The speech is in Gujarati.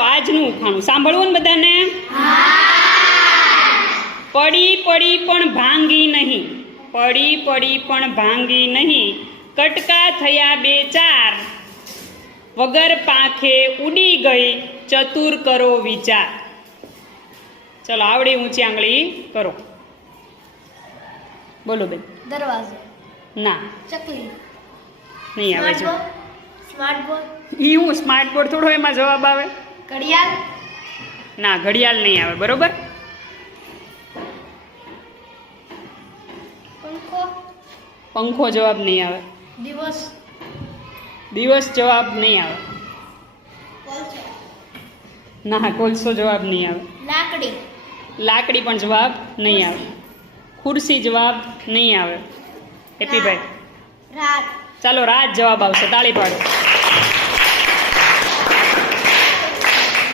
ચાલો આજનું ઉખાણું સાંભળવું ને બધાને. પડી પડી પણ ભાંગી નહીં, પડી પડી પણ ભાંગી નહીં, કટકા થયા બે ચાર, વગર પાંખે ઉડી ગઈ, ચતુર કરો વિચાર. ચલો આવડી ઊંચી આંગળી કરો. બોલો બેન. દરવાજો. ના ચકલી. નહીં આવે છે. Smart board. ઈ હું સ્માર્ટ બોર્ડ થોડો એમાં જવાબ આવે. ઘડિયાળ. ના ઘડિયાળ નહીં આવે. બરોબર. પંખો. પંખો જવાબ નહીં આવે. દિવસ. દિવસ જવાબ નહીં આવે. કોલસો. ના કોલસો જવાબ નહીં આવે. લાકડી. લાકડી પણ જવાબ નહીં આવે. ખુરશી જવાબ નહીં આવે. હેપીભાઈ. રાત. ચાલો રાત જવાબ આવશે. તાળી પાડો.